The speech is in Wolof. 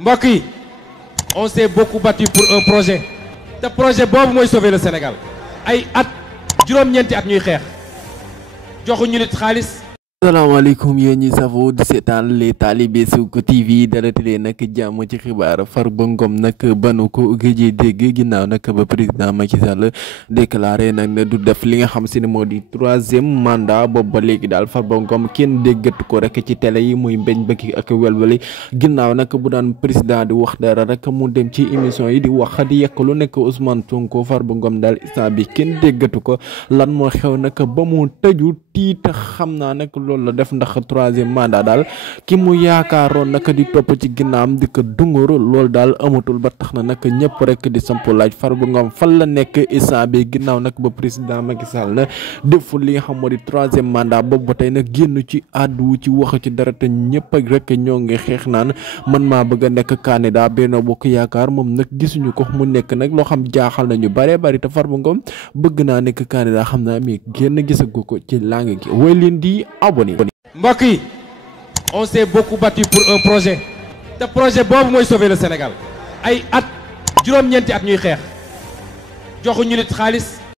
mbokk yi on s'est beaucoup battu pour un projet te projet boobu mooy sauver le Sénégal ay at juróom-ñeenti at ñuy xeex joxuñu nit xaalis. asalaamaaleykum yéen ñi safoo di seetaan les talibé Souk TV dalati nag jàmm ci xibaar Farba Ngom nag banu ko gëjee dégg ginnaaw nag ba président Macky Sall déclaré nag ne du def li nga xam si ne moo di 3e mandat boobu ba léegi daal Farba Ngom kenn déggatu ko rek ci télé yi muy mbeñ bëkki ak welwali ginnaaw nag bu daan président di wax dara rek mu dem ci émission yi di wax di yekk lu nekk Ousmane Sonko Farba Ngom daal instant bi kenn déggatu ko lan moo xew nag ba mu tëju tiit xam naa nag loolu la def ndax 3e mandat daal ki mu yaakaaroon nag di topp ci ginnaam di ko dunguru loolu daal amatul ba tax na nag ñëpp rek di samp laaj Farba Ngom fan la nekk instant bi ginnaaw nag ba président Macky Sall na deful li nga xam moo di 3e mandat boobu ba tey nag génn ci àddu ci wax ci dara te ñëpp rek ñoo ngi xeex naan man maa bëgg a nekk candidat Benno Bokk Yaakaar moom nag gisuñu ko mu nekk nag loo xam jaaxal nañu bare bari te Farba Ngom bëgg naa nekk candidat xam naa mais génn gisagu ko ci langue gi woy leen di abonné. mbokk yi on s'est beaucoup battu pour un projet te projet boobu mooy sauver le Sénégal ay at juróom-ñeenti at ñuy xeex joxuñu nit xaalis